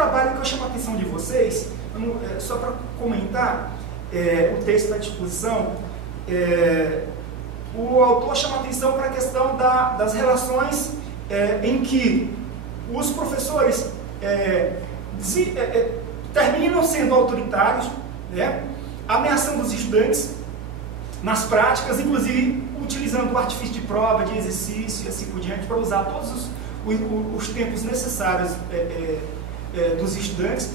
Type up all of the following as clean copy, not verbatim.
trabalho que eu chamo a atenção de vocês, só para comentar o texto da disposição, o autor chama a atenção para a questão das relações em que os professores terminam sendo autoritários, né, ameaçando os estudantes nas práticas, inclusive utilizando o artifício de prova, de exercício e assim por diante, para usar todos os tempos necessários dos estudantes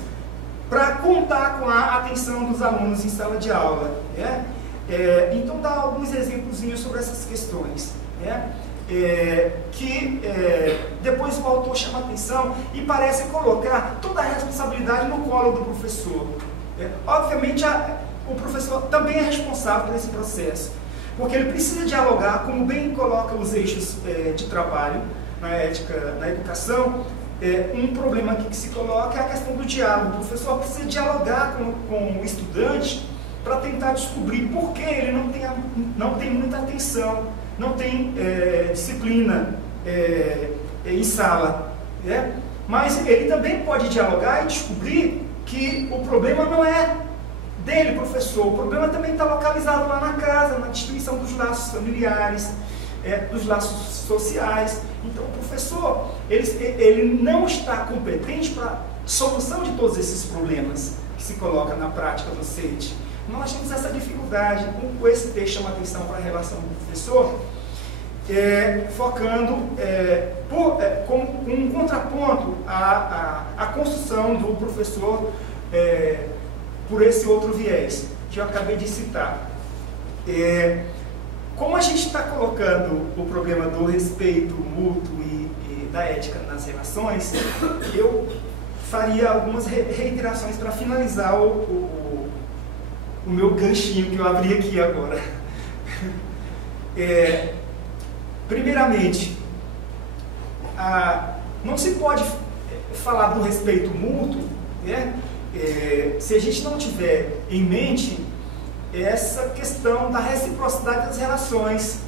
para contar com a atenção dos alunos em sala de aula. Né? Então, dá alguns exemplos sobre essas questões, né? Que depois o autor chama a atenção e parece colocar toda a responsabilidade no colo do professor. Obviamente, o professor também é responsável por esse processo, porque ele precisa dialogar, como bem coloca os eixos de trabalho na ética, na educação. Um problema aqui que se coloca é a questão do diálogo. O professor precisa dialogar com o estudante para tentar descobrir por que ele não tem muita atenção, não tem disciplina em sala. Né? Mas ele também pode dialogar e descobrir que o problema não é dele, professor. O problema também está localizado lá na casa, na destruição dos laços familiares, dos laços sociais. Então, o professor, ele não está competente para a solução de todos esses problemas que se coloca na prática docente. Nós temos essa dificuldade. Com esse texto chama atenção para a relação do professor, focando como um contraponto à construção do professor por esse outro viés que eu acabei de citar. Como a gente está colocando o problema do respeito mútuo e da ética nas relações, eu faria algumas reiterações para finalizar o meu ganchinho que eu abri aqui agora. Primeiramente, não se pode falar do respeito mútuo, né, se a gente não tiver em mente essa questão da reciprocidade das relações,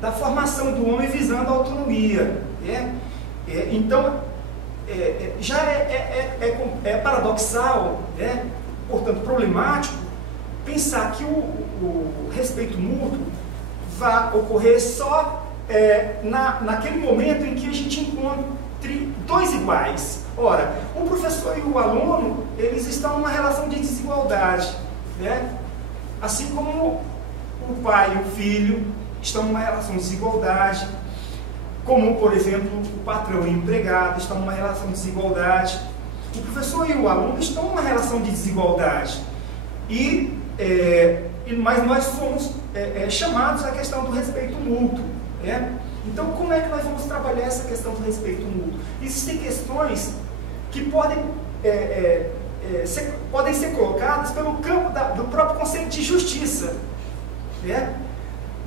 da formação do homem visando a autonomia. Então, já é paradoxal, portanto problemático, pensar que o respeito mútuo vai ocorrer só naquele momento em que a gente encontre dois iguais. Ora, o professor e o aluno, eles estão numa relação de desigualdade, né? Assim como o pai e o filho estão numa relação de desigualdade, como, por exemplo, o patrão e o empregado estão numa relação de desigualdade. O professor e o aluno estão numa relação de desigualdade. Mas nós somos chamados à questão do respeito mútuo. Então, como é que nós vamos trabalhar essa questão do respeito mútuo? Existem questões que podem ser colocadas pelo campo do próprio conceito de justiça.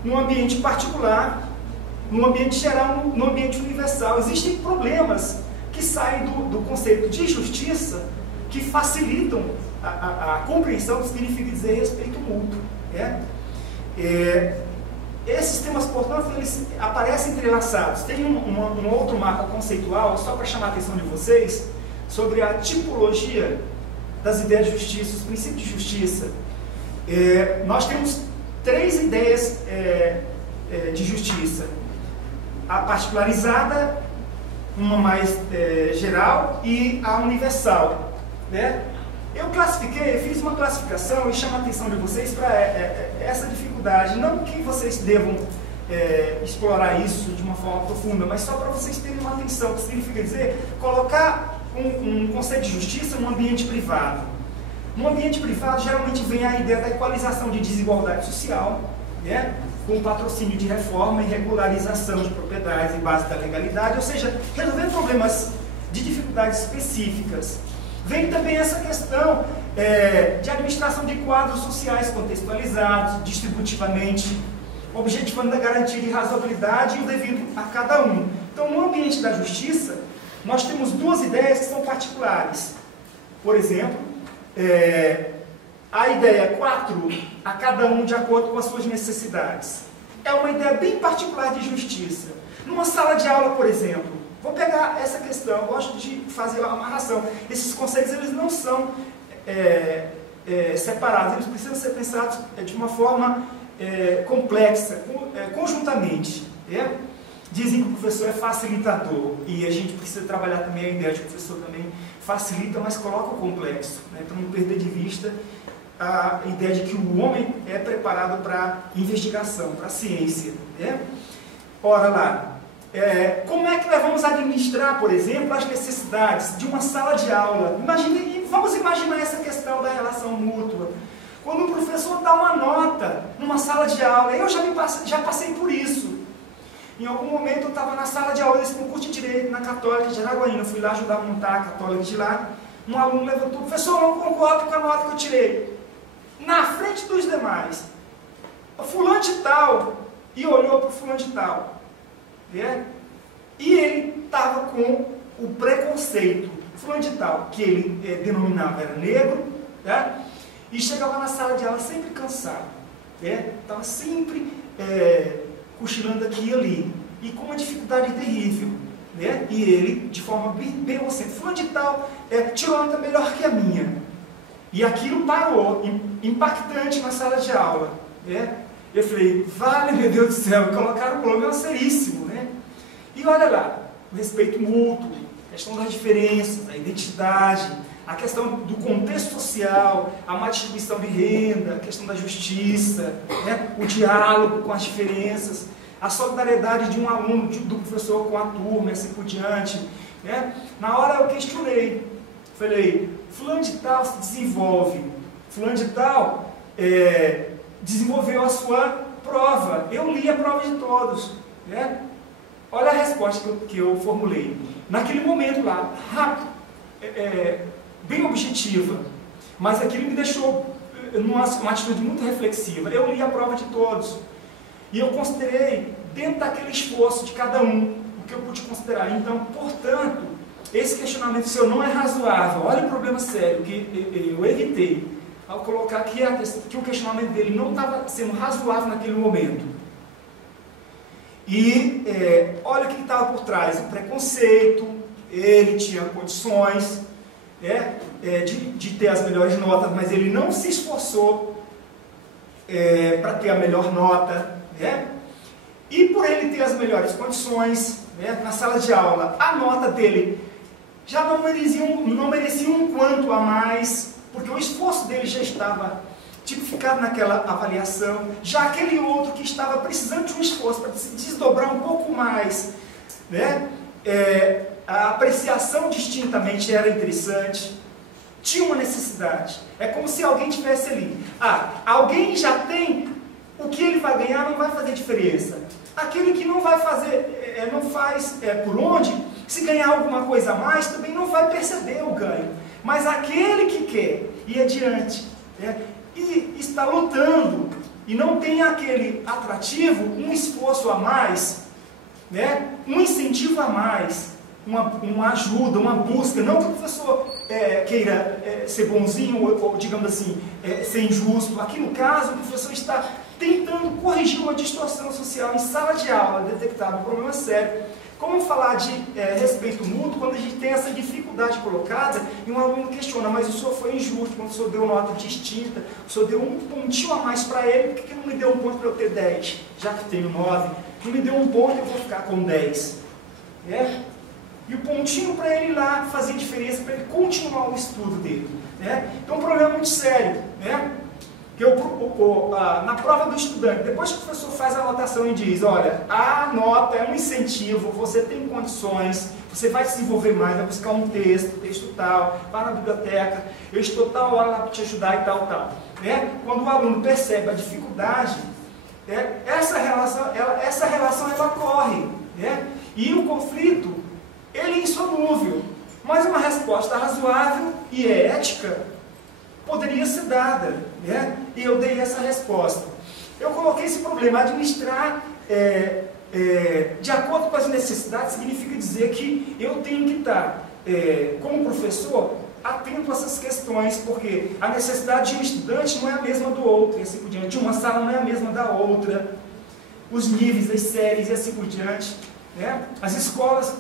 No ambiente particular, no ambiente geral, no ambiente universal. Existem problemas que saem do conceito de justiça que facilitam a compreensão do que significa dizer respeito mútuo. Esses temas, portanto, eles aparecem entrelaçados. Tem um outro mapa conceitual, só para chamar a atenção de vocês, sobre a tipologia das ideias de justiça, os princípios de justiça. Nós temos três ideias de justiça: a particularizada, uma mais geral e a universal. Eu fiz uma classificação e chamo a atenção de vocês para essa dificuldade. Não que vocês devam explorar isso de uma forma profunda, mas só para vocês terem uma atenção, que significa dizer colocar um conceito de justiça no ambiente privado. No ambiente privado, geralmente vem a ideia da equalização de desigualdade social, com patrocínio de reforma e regularização de propriedades em base da legalidade, ou seja, resolver problemas de dificuldades específicas. Vem também essa questão de administração de quadros sociais contextualizados, distributivamente, objetivando a garantia de razoabilidade e o devido a cada um. Então, no ambiente da justiça, nós temos duas ideias que são particulares. Por exemplo, a ideia 4 a cada um de acordo com as suas necessidades. É uma ideia bem particular de justiça. Numa sala de aula, por exemplo, vou pegar essa questão, eu gosto de fazer a amarração. Esses conceitos, eles não são separados, eles precisam ser pensados de uma forma complexa, conjuntamente. Dizem que o professor é facilitador, e a gente precisa trabalhar também a ideia de que o professor também facilita, mas coloca o complexo, né? Para não perder de vista a ideia de que o homem é preparado para investigação, para a ciência. Ora lá, como é que nós vamos administrar, por exemplo, as necessidades de uma sala de aula? Vamos imaginar essa questão da relação mútua. Quando o professor dá uma nota numa sala de aula, eu já passei por isso. Em algum momento eu estava na sala de aula desse concurso de Direito, na Católica de Araguaína, fui lá ajudar a montar a Católica de lá, um aluno levantou: professor, não concordo com a nota que eu tirei. Na frente dos demais, fulano de tal, e olhou para o fulano de tal. E ele estava com o preconceito, fulano de tal, que ele denominava era negro, e chegava na sala de aula sempre cansado, estava sempre cochilando aqui e ali, e com uma dificuldade terrível, e ele, de forma bem inocente, fulano de tal, tirou nota melhor que a minha, e aquilo parou, impactante na sala de aula, eu falei, vale, meu Deus do céu, colocaram um problema seríssimo, e olha lá, o respeito mútuo, a questão das diferenças, a identidade, a questão do contexto social, a má distribuição de renda, a questão da justiça, o diálogo com as diferenças, a solidariedade de um aluno, do professor com a turma, e assim por diante. Na hora eu questionei, falei, fulano de tal se desenvolve, fulano de tal desenvolveu a sua prova, eu li a prova de todos. Olha a resposta que eu formulei. Naquele momento lá, rápido, bem objetiva, mas aquilo me deixou numa atitude muito reflexiva. Eu li a prova de todos e eu considerei, dentro daquele esforço de cada um, o que eu pude considerar. Então, portanto, esse questionamento seu não é razoável. Olha o problema sério que eu evitei ao colocar que o questionamento dele não estava sendo razoável naquele momento. E olha o que estava por trás: o preconceito. Ele tinha condições de ter as melhores notas, mas ele não se esforçou para ter a melhor nota, e por ele ter as melhores condições, na sala de aula, a nota dele já não merecia um quanto a mais, porque o esforço dele já estava tipificado naquela avaliação. Já aquele outro que estava precisando de um esforço para se desdobrar um pouco mais, a apreciação distintamente era interessante, tinha uma necessidade. É como se alguém tivesse ali, alguém já tem, o que ele vai ganhar não vai fazer diferença. Aquele que não vai fazer, não faz por onde, se ganhar alguma coisa a mais, também não vai perceber o ganho. Mas aquele que quer ir adiante, e está lutando, e não tem aquele atrativo, um esforço a mais, um incentivo a mais, uma ajuda, uma busca, não que o professor queira ser bonzinho ou digamos assim, ser injusto. Aqui no caso, o professor está tentando corrigir uma distorção social em sala de aula, detectado um problema sério. Como falar de respeito mútuo quando a gente tem essa dificuldade colocada e um aluno questiona, mas o senhor foi injusto, quando o senhor deu nota distinta, o senhor deu um pontinho a mais para ele, por que não me deu um ponto para eu ter 10? Já que tenho 9, não me deu um ponto, eu vou ficar com 10. E o pontinho para ele lá fazia diferença para ele continuar o estudo dele. Então, um problema muito sério. Que na prova do estudante, depois que o professor faz a anotação e diz, olha, a nota é um incentivo, você tem condições, você vai se desenvolver mais, vai buscar um texto tal, vai na biblioteca, eu estou tal hora lá para te ajudar e tal. Quando o aluno percebe a dificuldade, essa relação ela ocorre, e o conflito, ele é insolúvel, mas uma resposta razoável e ética poderia ser dada, e eu dei essa resposta. Eu coloquei esse problema: administrar de acordo com as necessidades significa dizer que eu tenho que estar, como professor, atento a essas questões, porque a necessidade de um estudante não é a mesma do outro, e assim por diante, de uma sala não é a mesma da outra, os níveis, as séries e assim por diante. As escolas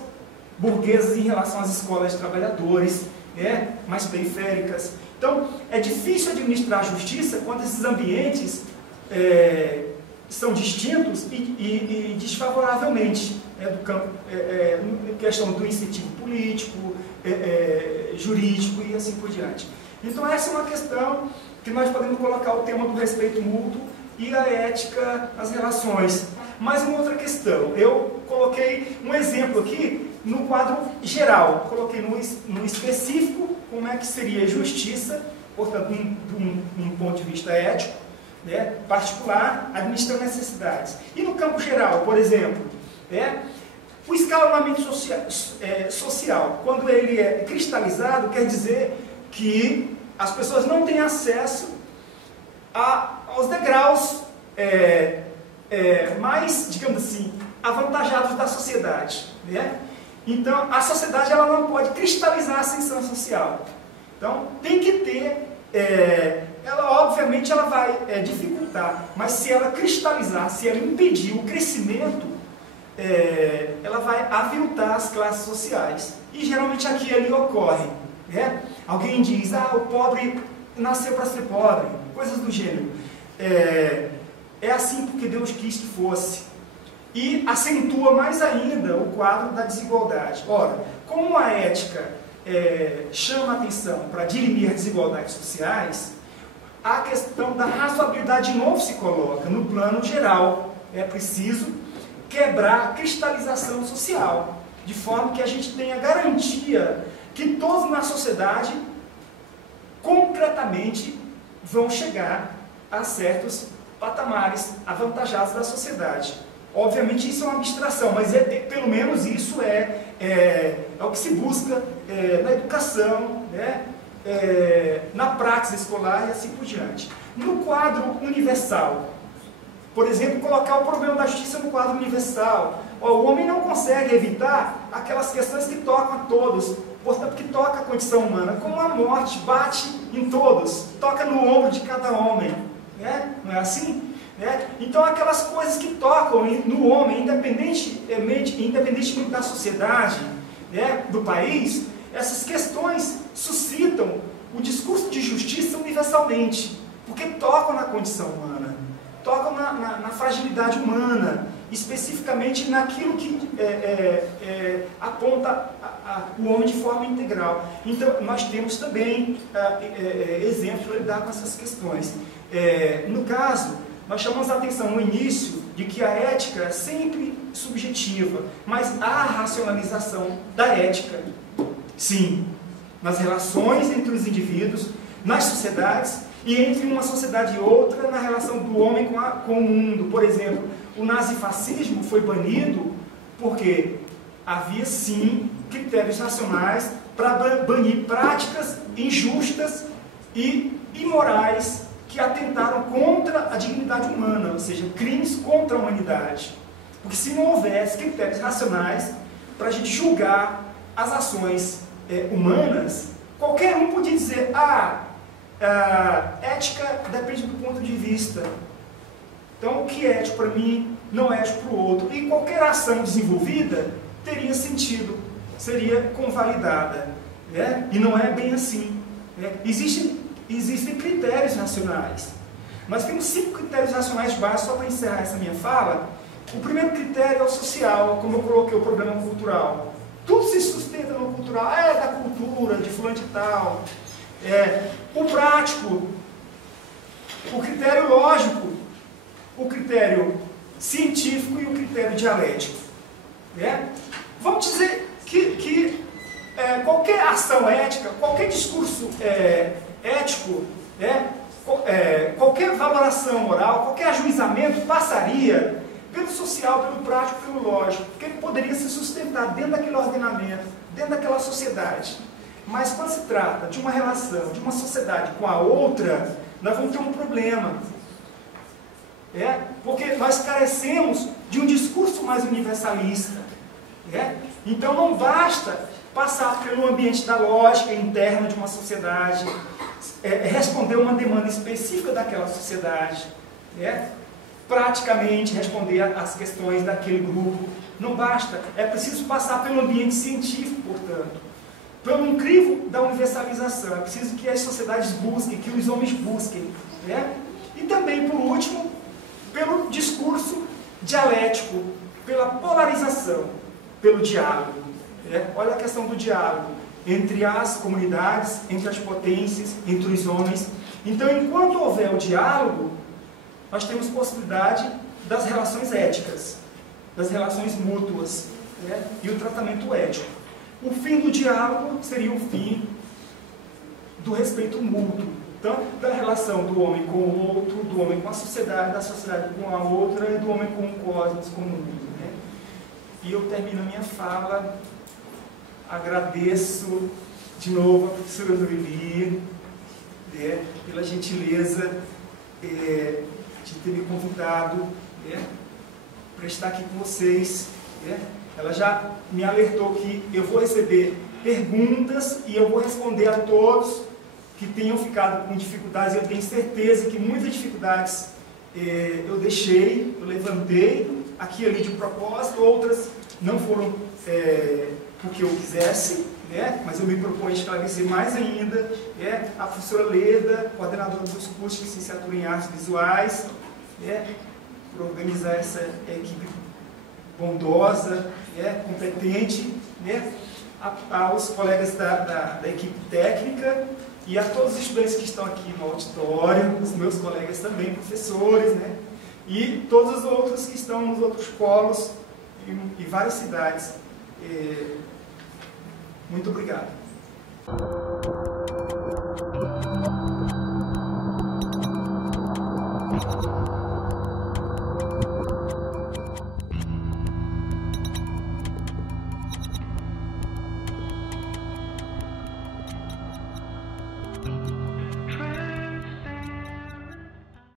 burguesas em relação às escolas de trabalhadores, mais periféricas. Então, é difícil administrar a justiça quando esses ambientes são distintos e desfavoravelmente do campo, questão do incentivo político, jurídico e assim por diante. Então, essa é uma questão que nós podemos colocar o tema do respeito mútuo e a ética nas relações. Mais uma outra questão, eu coloquei um exemplo aqui no quadro geral, coloquei no específico como é que seria a justiça, portanto, num ponto de vista ético, particular, administrando necessidades. E no campo geral, por exemplo, o escalonamento social, quando ele é cristalizado, quer dizer que as pessoas não têm acesso aos degraus mais, digamos assim, avantajados da sociedade. Então, a sociedade ela não pode cristalizar a ascensão social. Então, tem que ter, ela obviamente ela vai dificultar, mas se ela cristalizar, se ela impedir o crescimento, ela vai aviltar as classes sociais. E geralmente aqui ali ocorre. Alguém diz, o pobre nasceu para ser pobre, coisas do gênero. É assim porque Deus quis que fosse. E acentua mais ainda o quadro da desigualdade. Ora, como a ética chama a atenção para dirimir as desigualdades sociais, a questão da razoabilidade de novo se coloca no plano geral. É preciso quebrar a cristalização social, de forma que a gente tenha garantia que todos na sociedade concretamente vão chegar a certos patamares avantajados da sociedade. Obviamente isso é uma abstração, mas pelo menos isso é o que se busca na educação, na prática escolar e assim por diante. No quadro universal, por exemplo, colocar o problema da justiça no quadro universal. O homem não consegue evitar aquelas questões que tocam a todos, portanto que toca a condição humana, como a morte bate em todos, toca no ombro de cada homem. Não é assim? Então aquelas coisas que tocam no homem, independentemente da sociedade, do país, essas questões suscitam o discurso de justiça universalmente, porque tocam na condição humana, tocam na fragilidade humana, especificamente naquilo que aponta o homem de forma integral. Então nós temos também exemplos para lidar com essas questões. No caso, nós chamamos a atenção no início de que a ética é sempre subjetiva, mas há racionalização da ética, sim, nas relações entre os indivíduos, nas sociedades e entre uma sociedade e outra, na relação do homem com o mundo. Por exemplo, o nazifascismo foi banido porque havia sim critérios racionais para banir práticas injustas e imorais que atentaram contra a dignidade humana, ou seja, crimes contra a humanidade. Porque se não houvesse critérios racionais para a gente julgar as ações humanas, qualquer um podia dizer, ética depende do ponto de vista. Então, o que é ético para mim não é ético para o outro. E qualquer ação desenvolvida teria sentido, seria convalidada. E não é bem assim. Existem critérios racionais. Nós temos 5 critérios racionais básicos, só para encerrar essa minha fala. O primeiro critério é o social, como eu coloquei, o problema cultural. Tudo se sustenta no cultural, da cultura, de fulano de tal. O prático, o critério lógico, o critério científico e o critério dialético. Vamos dizer que qualquer ação ética, qualquer discurso ético, qualquer valoração moral, qualquer ajuizamento passaria pelo social, pelo prático, pelo lógico, porque ele poderia se sustentar dentro daquele ordenamento, dentro daquela sociedade. Mas quando se trata de uma relação de uma sociedade com a outra, nós vamos ter um problema. Porque nós carecemos de um discurso mais universalista. Então não basta passar pelo ambiente da lógica interna de uma sociedade, responder uma demanda específica daquela sociedade, praticamente responder às questões daquele grupo não basta, é preciso passar pelo ambiente científico, portanto, pelo crivo da universalização, é preciso que as sociedades busquem, que os homens busquem, né? E também, por último, pelo discurso dialético, pela polarização, pelo diálogo. Né? Olha a questão do diálogo entre as comunidades, entre as potências, entre os homens. Então, enquanto houver o diálogo, nós temos possibilidade das relações éticas, das relações mútuas, né? E o tratamento ético. O fim do diálogo seria o fim do respeito mútuo, tanto da relação do homem com o outro, do homem com a sociedade, da sociedade com a outra e do homem com o cosmos, com o mundo. Né? E eu termino a minha fala, agradeço de novo a professora Noeli, né, pela gentileza de ter me convidado, né, para estar aqui com vocês. Né? Ela já me alertou que eu vou receber perguntas e eu vou responder a todos que tenham ficado com dificuldades. Eu tenho certeza que muitas dificuldades eu deixei, eu levantei aqui e ali de propósito, outras não foram porque eu quisesse, né? Mas eu me proponho a esclarecer mais ainda. A professora Leda, coordenadora dos cursos de licenciatura em artes visuais, por organizar essa equipe bondosa, competente, aos colegas da equipe técnica e a todos os estudantes que estão aqui no auditório, os meus colegas também, professores, e todos os outros que estão nos outros polos e várias cidades. Muito obrigado.